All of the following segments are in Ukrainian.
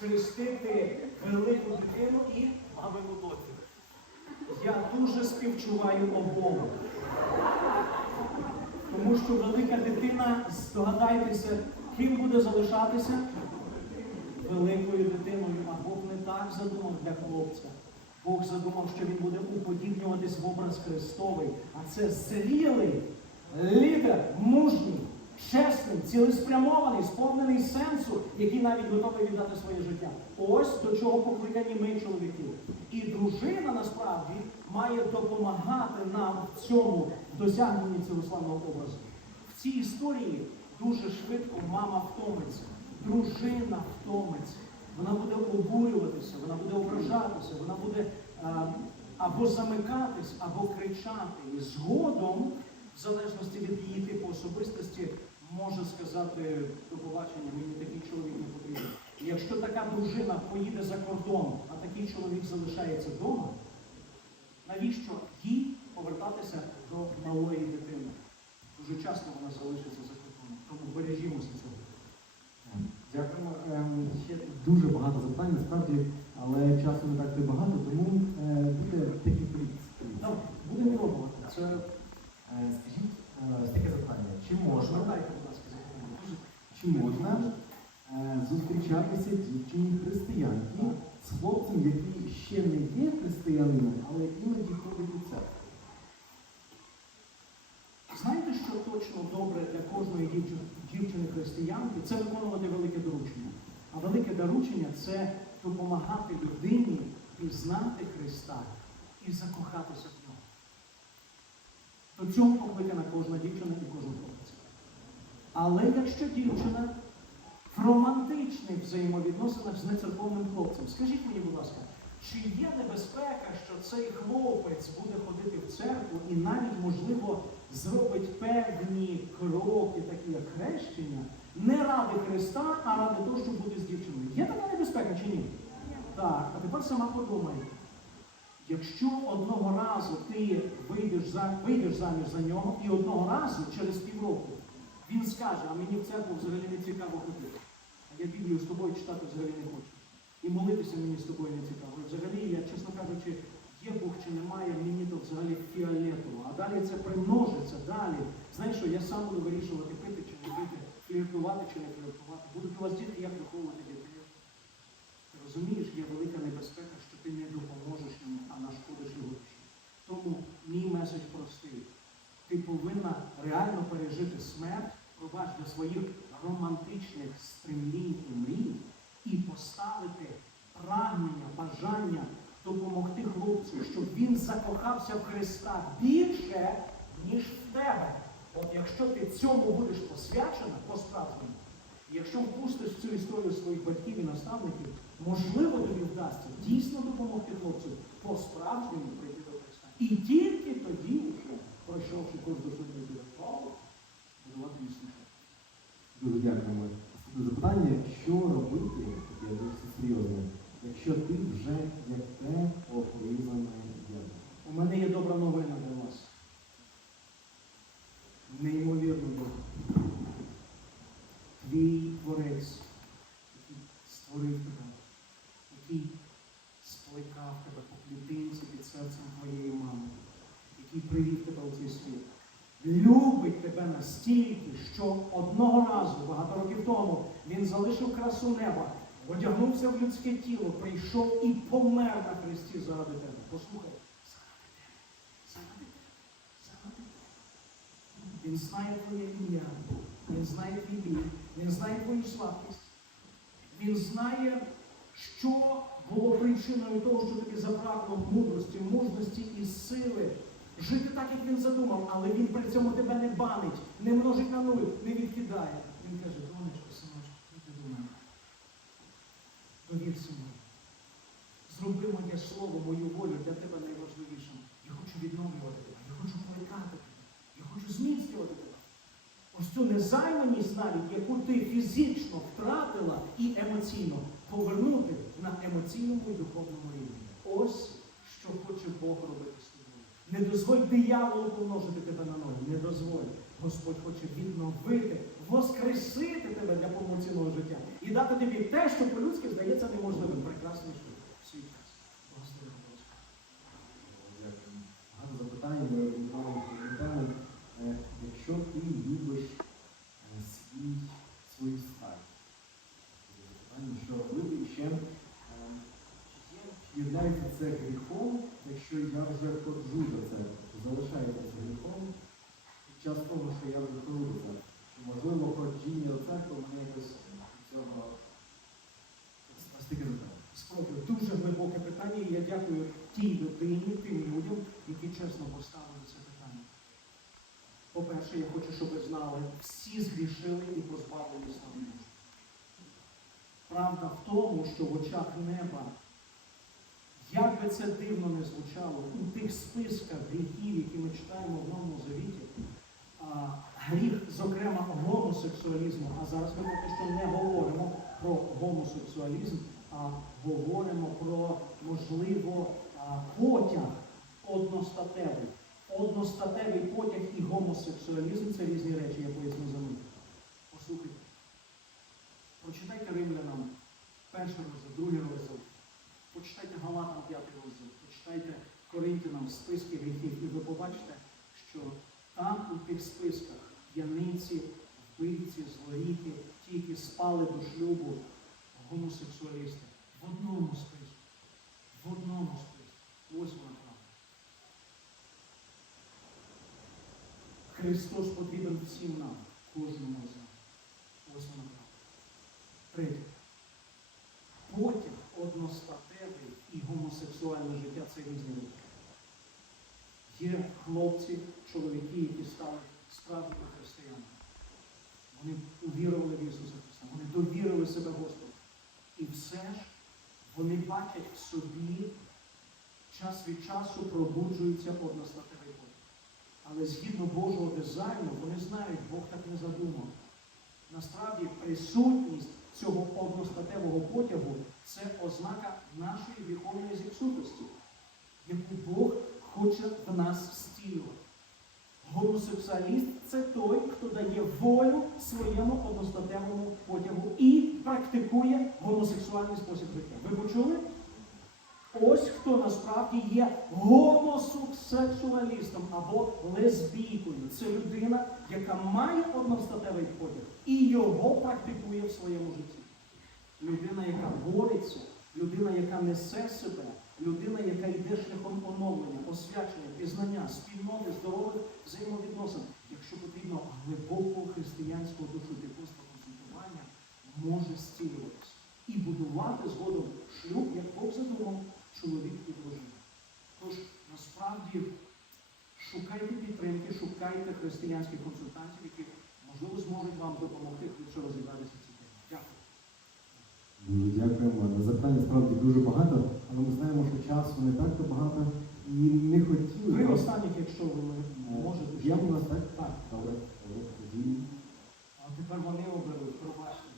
схрестити велику дитину і мамину доцю. Я дуже співчуваю обом. Тому що велика дитина, здогадайтеся, ким буде залишатися? Великою дитиною. А Бог не так задумав для хлопця. Бог задумав, що він буде уподібнюватись в образ Христовий. А це зрілий лідер, мужній, чесний, цілеспрямований, сповнений сенсу, який навіть готовий віддати своє життя. Ось до чого покликані ми, чоловіки. І дружина насправді має допомагати нам в цьому досягненні цього славного образу. В цій історії дуже швидко мама втомиться, дружина втомиться. Вона буде обурюватися, вона буде ображатися, вона буде а, або замикатись, або кричати. І згодом, в залежності від її типу особистості, може сказати до побачення, мені такий чоловік не потрібен. І якщо така дружина поїде за кордон, а такий чоловік залишається вдома, навіщо їй повертатися до малої дитини? Дуже часто вона залишиться за кордоном. Тому бережімося цього. Дякуємо. Ем, Ще дуже багато запитань, насправді, але часу не так багато, тому е, буде такий пліт. Ну, будемо пробувати. Це Скажіть, е, таке запитання. Чи можна, Звертайте, будь ласка, запитання. Дуже чи можна е, зустрічатися дівчині християнки з хлопцем, який ще не є християнином, але іноді ходить у церкву? Знаєте, що точно добре для кожної дівчини, дівчини християнки це виконувати велике доручення. А велике доручення це допомагати людині пізнати Христа і закохатися в нього. До цього покликана кожна дівчина і кожен хлопець. Але якщо дівчина в романтичних взаємовідносинах з нецерковним хлопцем, скажіть мені, будь ласка, чи є небезпека, що цей хлопець буде ходити в церкву і навіть, можливо, зробить певні кроки, такі як хрещення, не ради Христа, а ради того, щоб бути з дівчиною? Є така небезпека чи ні? Так, а тепер сама подумай. Якщо одного разу ти вийдеш, за, вийдеш заміж за нього, і одного разу, через півроку, він скаже, а мені в церкву взагалі не цікаво ходити. А я Біблію з тобою читати взагалі не хочу. І молитися мені з тобою не цікаво. Взагалі, я, чесно кажучи, є Бог чи немає, мені то взагалі фіолетово. А далі це примножиться, далі. Знаєш що, я сам буду вирішувати, пити чи не пити, фліртувати чи не фліртувати. Будуть у вас діти, як виховувати дітей. Розумієш, є велика небезпека, що ти не допоможеш йому, а нашкодиш його. Тому мій меседж простий. Ти повинна реально пережити смерть, пробач для своїх романтичних стремлінь і мрій і поставити прагнення, бажання допомогти хлопцю, щоб він закохався в Христа більше, ніж в тебе. От якщо ти цьому будеш посвячена по-справжньому, Якщо впустиш цю історію своїх батьків і наставників, можливо, тобі вдасться дійсно допомогти хлопцю по-справжньому прийти до Христа. І тільки тоді, пройшовши кожну вічне життя. Дуже дякуємо. Запитання, що робити, таке досить серйозне, якщо ти вже як те облизане яблуко? У мене є добра новина для вас. Неймовірно добра. Твій творець, який створив тебе, який спликав тебе по клітинці під серцем твоєї мами, який привів тебе у цей світ. Любить тебе настільки, що одного разу, багато років тому, він залишив красу неба, одягнувся в людське тіло, прийшов і помер на Христі заради тебе. Послухай, заради тебе, заради тебе, заради тебе. Він знає твоє ім'я, він знає твій біль, він знає твою слабкість. Він знає, що було причиною того, що тобі забракло мудрості, мужності і сили. Жити так, як він задумав, але він при цьому тебе не банить, не множить на нуль, не відкидає. Він каже, донечко, синочко, іди до мене. Довірся мені. Зроби моє слово, мою волю для тебе найважливішим. Я хочу відновлювати тебе, я хочу плекати тебе, я хочу зміцнювати тебе. Ось цю незайманість навіть, яку ти фізично втратила і емоційно повернути на емоційному і духовному рівні. Ось що хоче Бог робити з тобою. Не дозволь дияволу положити тебе на ноги. Не дозволь. Господь хоче відновити, воскресити тебе для повноцінного життя і дати тобі те, що по-людськи здається неможливим. Прекрасний шлюб. Свій час. Благослови Господь. Дякую. Гарне запитання, ми відповідаємо на тему. Е, Якщо ти любиш е, свій, свою стать, Таке запитання, що робити і ще, е, чи є- чи являється це гріхом, якщо я вже ходжу до церкви, чи залишається це гріхом під час того, що я вже ходжу до церкви? Чи можливо ходжіння до церкви мене якось від цього ось таке запитання. Спробую. Дуже глибоке питання, і я дякую тій людині, тим людям, які чесно поставили це питання. По-перше, я хочу, щоб ви знали, всі згрішили і позбавлені Божої. Правда в тому, що в очах неба, як би це дивно не звучало, у тих списках гріхів, які ми читаємо в Новому Завіті, гріх, зокрема, гомосексуалізму, а зараз ми поки що не говоримо про гомосексуалізм, а говоримо про, можливо, потяг одностатевий. Одностатевий потяг і гомосексуалізм це різні речі, я поясню за мить. Послухайте. Прочитайте римлянам перший розділ, другий розділ. Почитайте Галатам п'ятий розділ, почитайте Коринтянам списки гріхів, і ви побачите, що там у тих списках п'яниці, вбивці, злоріки, ті, які спали до шлюбу, гомосексуалісти. В одному списку. В одному списку. Ось вона правда. Христос потрібен всім нам, кожному з нас. Ось вона правда. Третє. Потяг одностатевий і гомосексуальне життя це різні речі. Є хлопці, чоловіки, які стали справжніми християнами. Вони увірували в Ісуса Христа, вони довірили себе Господу. І все ж вони бачать в собі час від часу пробуджується одностатевий потяг. Але згідно Божого дизайну, вони знають, Бог так не задумав. Насправді присутність цього одностатевого потягу це ознака нашої гріховної зіпсутості, яку Бог хоче в нас стілювати. Гомосексуаліст це той, хто дає волю своєму одностатевому потягу і практикує гомосексуальний спосіб життя. Ви почули? Ось хто насправді є гомосексуалістом або лесбійкою. Це людина, яка має одностатевий потяг і його практикує в своєму житті. Людина, яка бореться, людина, яка несе себе, людина, яка йде шляхом оновлення, освячення, пізнання, спільноти, здорових взаємовідносин. Якщо потрібно глибокого християнського душу дивництва консультування, може зцілюватися і будувати згодом шлюб, як Бог задумав, чоловік і дружина. Тож насправді шукайте підтримки, шукайте християнських консультантів, які можливо зможуть вам допомогти швидше розібратися ці теми. Дякую. Дуже дякуємо. На запитання справді дуже багато, але ми знаємо, що часу не так то багато і не хотіли. Ви останніх, якщо ви Е, можете. Є у нас так? Так. Добре, добре, тоді. А тепер вони оберуть, пробачте.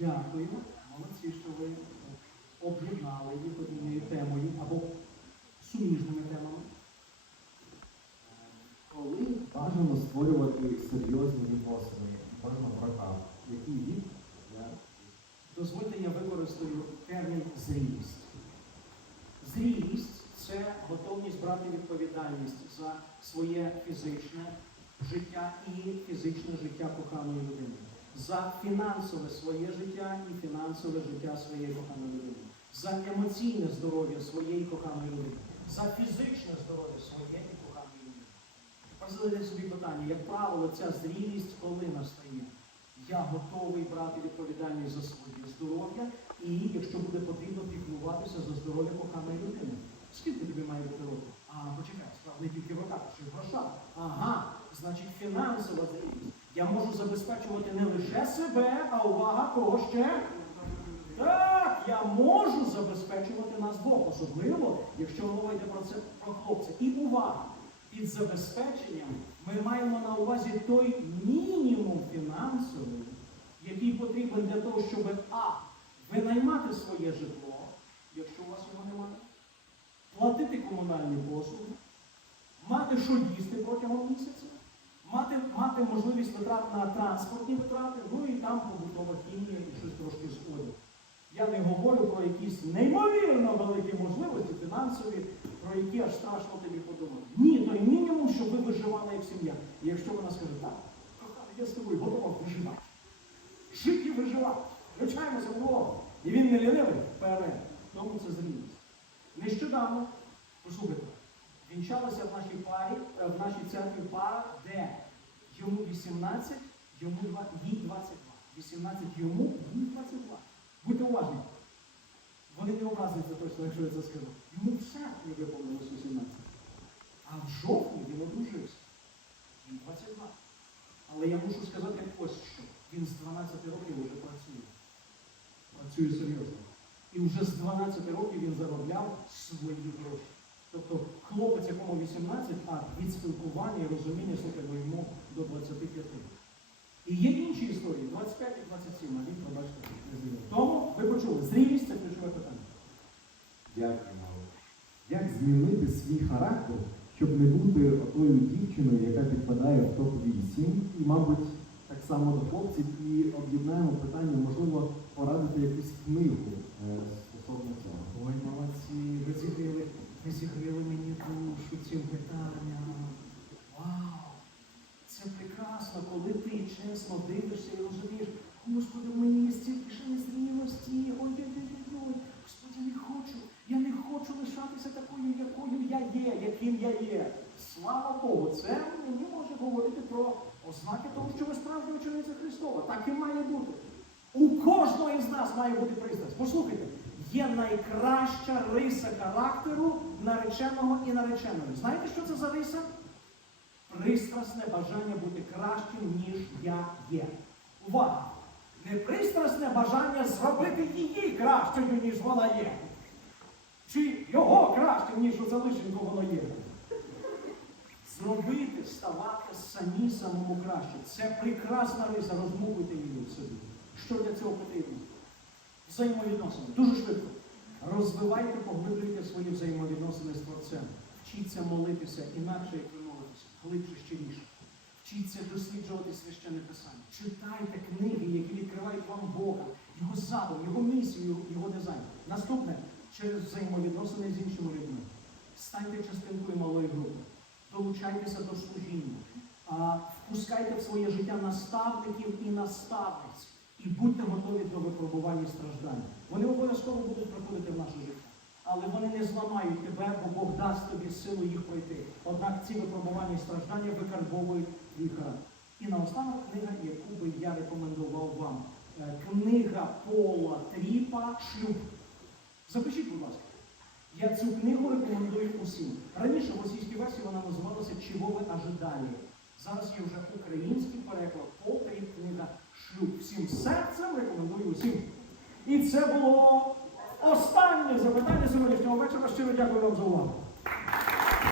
Дякую. Молодці, що ви об'єднали їх однією темою або суміжними темами. Коли створювати серйозні відносини, брака, який вік для Дозвольте, я використаю термін зрілість. Зрілість це готовність брати відповідальність за своє фізичне життя і фізичне життя коханої людини, за фінансове своє життя і фінансове життя своєї коханої людини, за емоційне здоров'я своєї коханої людини, за фізичне здоров'я своєї. Задайте собі питання, як правило, ця зрілість коли настає? Я готовий брати відповідальність за своє здоров'я і, якщо буде потрібно, піклуватися за здоров'я коханої людини. Скільки тобі має бути років? А, почекай, справа не тільки в роках, ще й в грошах. Ага, значить фінансова зрілість. Я можу забезпечувати не лише себе, а увага, кого ще? Так, я можу забезпечувати нас Бог, особливо, якщо мова йде про це про! Під забезпеченням ми маємо на увазі той мінімум фінансовий, який потрібен для того, щоб А. Винаймати своє житло, якщо у вас його немає, платити комунальні послуги, мати що їсти протягом місяця, мати, мати можливість витрат на транспортні витрати, ну і там побутова хімія і щось трошки одягу. Я не говорю про якісь неймовірно великі можливості фінансові, про які аж страшно тобі подумати. Ні, той мінімум, щоб ви виживали як сім'я. І якщо вона скаже, так, коханий, я з тобою готова виживати. Жити виживати. Включаємося в нього. І він не лінивий вперед. Тому це зрілість. Нещодавно, послухайте, вінчалася в нашій парі, е, в нашій церкві пара, де йому 18, йому два- їй 22. 18 йому, їй 22. Будьте уважні. Вони не образяться точно, якщо я це скажу. Йому в серпні виповнилось 18. А в жовтні він одружився. Їй 22. Але я мушу сказати ось що. Він з 12 років вже працює. Працює серйозно. І вже з 12 років він заробляв свої гроші. Тобто хлопець, якому 18, а від спілкування і розуміння слухай йому до 25. І є інші історії, 25 і 27, а він, пробачте, не зрілий. Тому ви почули, зрілість це ключове питання. Дякую. Як змінити свій характер, щоб не бути отою дівчиною, яка підпадає в топ-8, і, мабуть, так само до хлопців, і об'єднаємо питання, можливо, порадити якусь книгу е, стосовно цього. Ой, молодці, ви зігріли, ви зігріли мені душу цим питанням. Вау! Це прекрасно, коли ти чесно дивишся і розумієш, Господи, мені стільки ще незрілості, ой, ой, ой, ой, ой, Господи, не хочу, я не хочу лишатися такою, якою я є, є. Слава Богу, це мені може говорити про ознаки того, що ви справжня учениця Христова. Так і має бути. У кожного із нас має бути пристрасть. Послухайте, є найкраща риса характеру нареченого і нареченої. Знаєте, що це за риса? Пристрасне бажання бути кращим, ніж я є. Увага! Не пристрасне бажання зробити її кращою, ніж вона є. Чи його кращим, ніж у залишеньку воно є. Зробити, ставати самі самому краще. Це прекрасна риса, розмовити її в собі. Що для цього потрібно? Взаємовідносини. Дуже швидко. Розвивайте, поглиблюйте свої взаємовідносини з Творцем. Вчіться молитися інакше, як ви молитеся, глибше, щиріше. Вчіться досліджувати священне писання. Читайте книги, які відкривають вам Бога, Його задум, Його місію, Його- дизайн. Наступне через взаємовідносини з іншими людьми. Станьте частинкою малої групи. Долучайтеся до служіння. Впускайте в своє життя наставників і наставниць. І будьте готові до випробувань і страждань. Вони обов'язково будуть приходити в наше життя. Але вони не зламають тебе, бо Бог дасть тобі силу їх пройти. Однак ці випробування і страждання викарбовують твій характер. І наостанок книга, яку би я рекомендував вам. Е, Книга Пола Тріпа Шлюб. Запишіть, будь ласка. Я цю книгу рекомендую усім. Раніше в російській версії вона називалася Чого ви ожидали. Зараз є вже український переклад Пол книга Шлюб. Всім серцем рекомендую усім. І це було останнє запитання сьогоднішнього вечора. Щиро дякую вам за увагу.